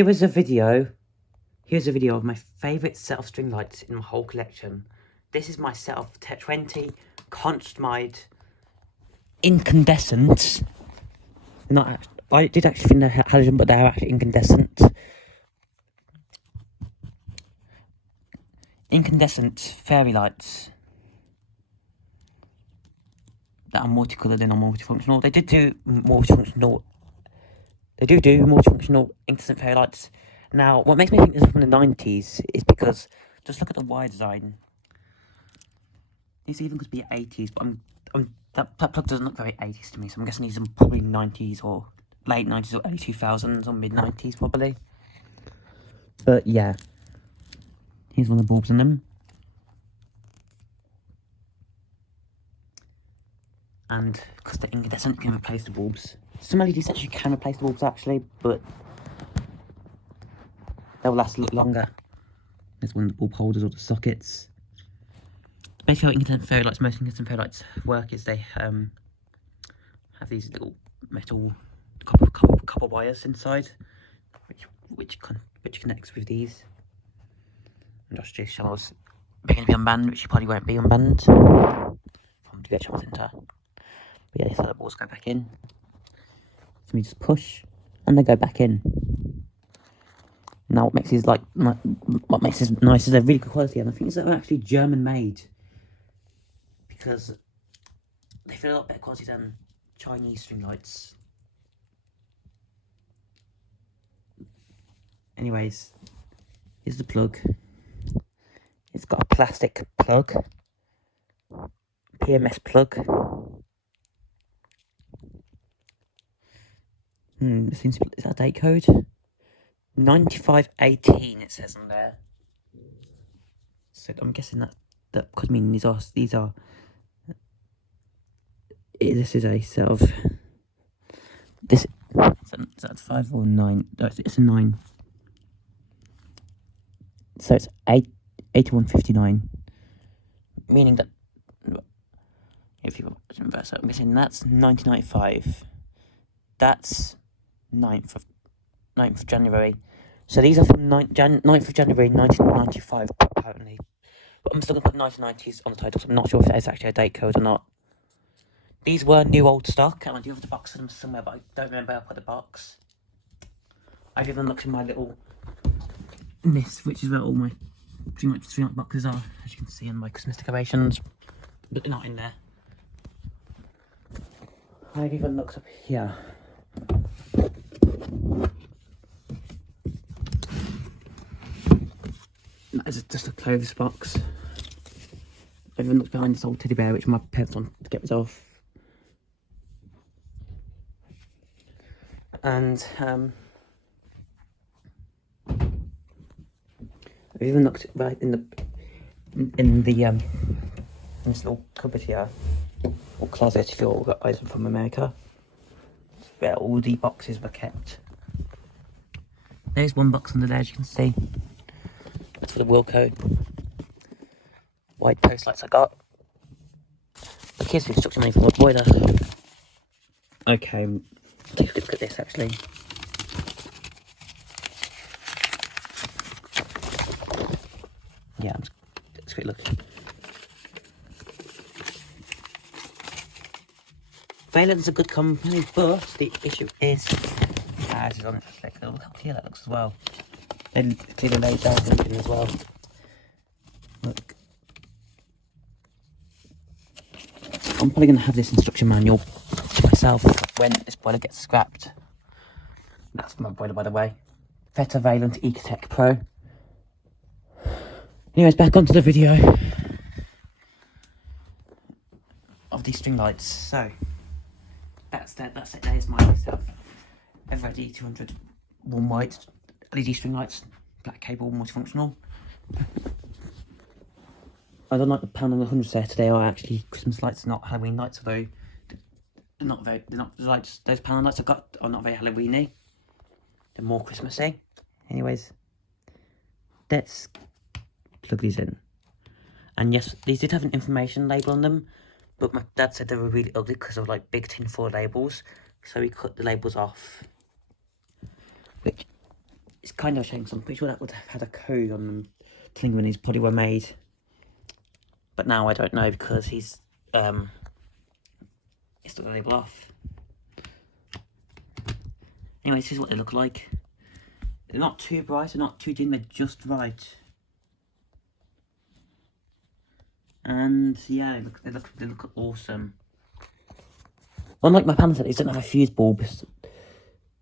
Here's a video of my favourite set of string lights in my whole collection. This is my set of 20 Konst Smide Incandescent. I did actually think they're halogen, but they're actually incandescent. Incandescent fairy lights that are multicoloured and are multifunctional. They do multifunctional incandescent fairy lights. Now, what makes me think this is from the 90s is because just look at the wire design. These even could be 80s, but that plug doesn't look very 80s to me, so I'm guessing these are probably 90s or late 90s or early 2000s or mid 90s probably. But yeah, here's one of the bulbs in them. And because they're incandescent, you can replace the bulbs. Some LEDs actually can replace the bulbs actually, but they'll last a lot longer. There's one of the bulb holders or the sockets. Basically how incandescent fairy lights, most incandescent fairy lights work is they have these little metal copper wires inside, which connects with these. And Josh J channels are going to be unbanned, which you probably won't be unbanned from the channel center. But yeah, so the balls go back in. So we just push, and they go back in. Now, what makes these nice is they're really good quality, and I think they're actually German made because they feel a lot better quality than Chinese string lights. Anyways, here's the plug. It's got a plastic plug, PMS plug. It seems to be, is that a date code? 9518 it says on there. So I'm guessing that could mean these are this is a set of this. Is that 5 or 9? No, it's a 9. So it's 8159, meaning that if you inverse it, I'm guessing that's 1995. That's 9th of January. So these are from 9th of January 1995 apparently. But I'm still going to put 1990s on the title, so I'm not sure if that is actually a date code or not. These were new old stock, and I do have the box for them somewhere, but I don't remember where I put the box. I've even looked in my little list, which is where all my pretty much string light boxes are, as you can see in my Christmas decorations, but they're not in there. I've even looked up here. That is just a clothes box. I've even looked behind this old teddy bear, which my parents want to get rid of. And I've even looked right in this little cupboard here, or closet if you're guys from America, where all the boxes were kept. There's one box under there, as you can see. That's for the Wilco white post lights I got. Look, here's the instruction manual for the boiler. Okay, take a quick look at this actually. Yeah, let's quick look. Valent's a good company, but the issue is as is on it. Look how clear that looks as well. They clearly laid down something as well. Look. I'm probably going to have this instruction manual to myself when this boiler gets scrapped. That's my boiler, by the way. Feta Valent Ecotech Pro. Anyways, back onto the video of these string lights. So that's it. There's my stuff. Everready 200 warm white LED string lights, black cable, multifunctional. I don't like the pound on the 100 set. They are actually Christmas lights, not Halloween lights. Although they're not the lights. Those panel lights I've got are not very Halloweeny. They're more Christmassy. Anyways, let's plug these in. And yes, these did have an information label on them, but my dad said they were really ugly because of like big tin foil labels. So he cut the labels off, which it's kind of a shame because I'm pretty sure that would have had a code on them telling when these probably were made. But now I don't know because he's took the label off. Anyway, this is what they look like. They're not too bright, they're not too dim, they're just right. And yeah, they look awesome. Unlike my Panda set, these don't have a fuse bulbs.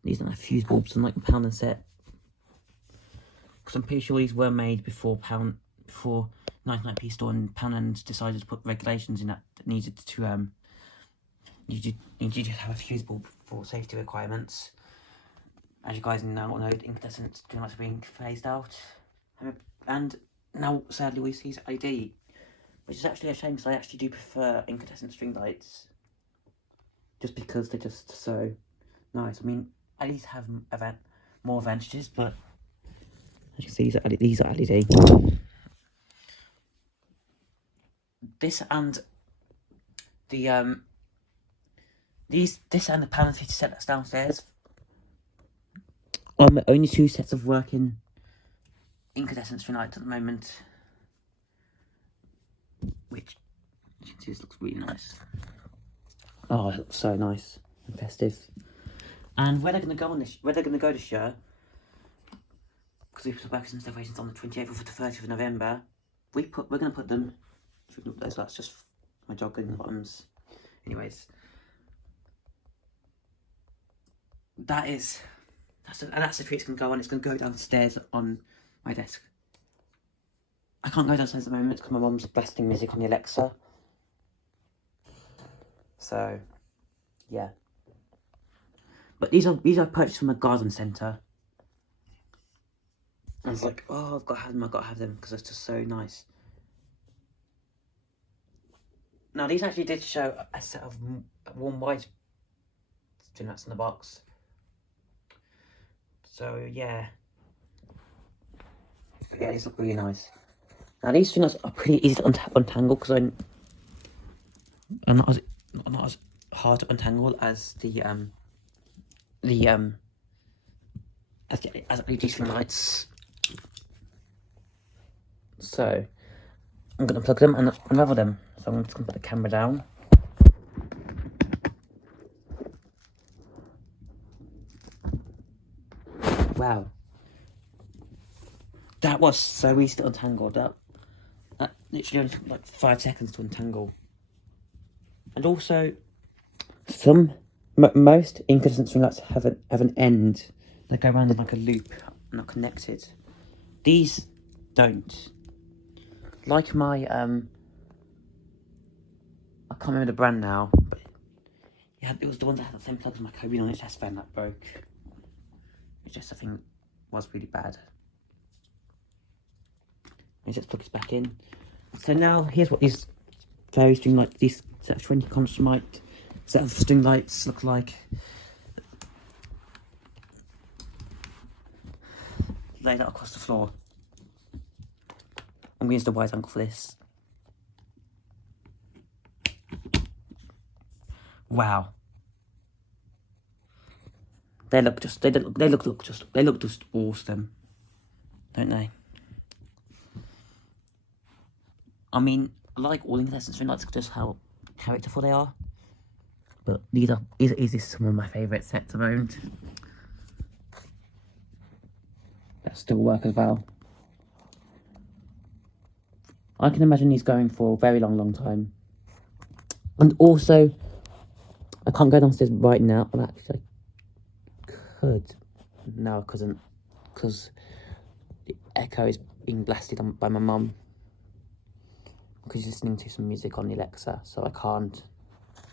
These don't have fuse bulbs, unlike my Panda set. Because I'm pretty sure these were made before 99p store, and Poundland decided to put regulations in that needed to you needed to have a fuse bulb for safety requirements. As you guys now know, incandescent string lights are being phased out, and now sadly we see LED, which is actually a shame because I actually do prefer incandescent string lights, just because they're just so nice. I mean, LEDs have more advantages, but as you can see, these are LED. This and the this and the Pound 50 set that's downstairs are my only two sets of working incandescent string lights at the moment, which you can see this looks really nice. Oh, it looks so nice and festive. And where they're going to go this year, because we put workers and installations on the 28th or the 30th of November, we're going to put them. That's just my jogging bottoms. Anyways, that's the tree it's going to go on. It's going to go down the stairs on my desk. I can't go downstairs at the moment because my mum's blasting music on the Alexa. So, yeah. But these are purchased from a garden centre. I was like, oh, I've got to have them because it's just so nice. Now, these actually did show a set of warm white string lights in the box. So, yeah. Yeah, these look really nice. Now, these string lights are pretty easy to untangle because I'm not as hard to untangle as the LED string lights. So, I'm going to plug them and unravel them. So I'm just going to put the camera down. Wow. That was so easy to untangle. That literally only took like 5 seconds to untangle. And also, most incandescent string lights have an end. They go around in like a loop, not connected. These don't. Like my I can't remember the brand now, but yeah, it was the one that had the same plug as my Kobe on its test fan that broke. Which just I think was really bad. Let's just plug this back in. So now here's what these various string lights, these set of 20 Konst Smide set of string lights look like. Laid out across the floor. I'm going to use the wide angle for this. Wow. They look just awesome, don't they? I mean, I like all incandescent string lights just how characterful they are. But these are some of my favourite sets I've owned. That still work as well. I can imagine these going for a very long time. And also, I can't go downstairs right now. Well, actually, I could. No, I couldn't. Because the echo is being blasted on by my mum. Because she's listening to some music on the Alexa. So I can't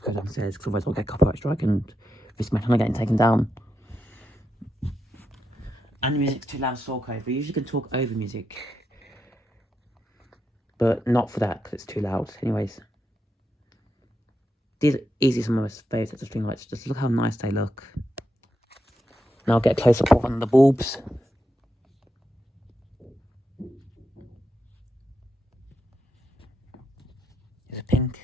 go downstairs because otherwise I'll get copyright strike and risk my channel getting taken down. And the music's too loud to talk over. We usually can talk over music. But not for that, because it's too loud. Anyways. These are easily some of my favourite sets of string lights. Just look how nice they look. Now I'll get a close-up of one of the bulbs. There's a pink.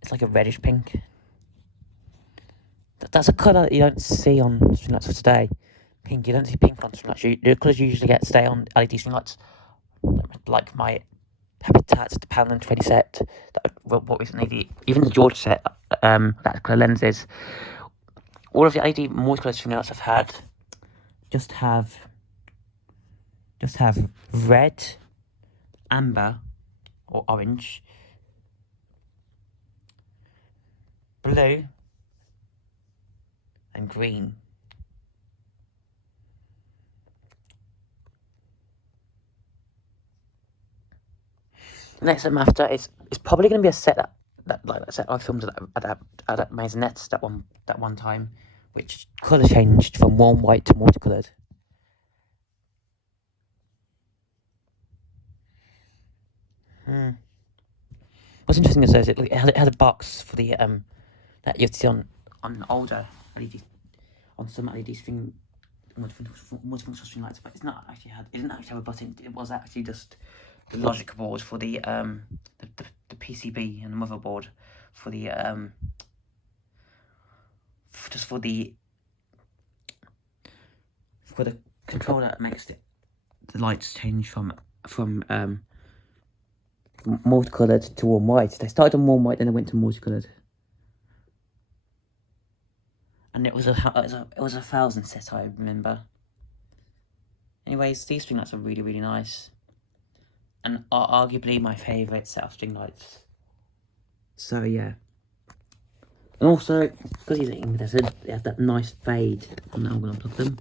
It's like a reddish pink. That's a colour you don't see on string lights for today. Pink, you don't see pink on string lights. The colours you usually get today on LED string lights, like my Habitat, the Paneling 20 set, what recently, even the George set, that colour lenses, all of the LED multicoloured string lights I've had just have red, amber, or orange, blue, and green. Next I'm after is probably going to be a set that set I filmed at Maisonette that one time, which colour changed from warm white to multicoloured. What's interesting is it had a box for the that you'd see on older LED, on some LED string multifunctional string lights, but it didn't actually have a button. It was actually just the logic board for the PCB and the motherboard for the for the controller that makes the lights change from multicoloured to warm white. They started on warm white, then they went to multicoloured. And it was a 1,000 set, I remember. Anyways, these string lights are really, really nice, and are arguably my favourite set of string lights. So yeah. And also, because these are incandescent, they have that nice fade, and now I'm going to unplug them.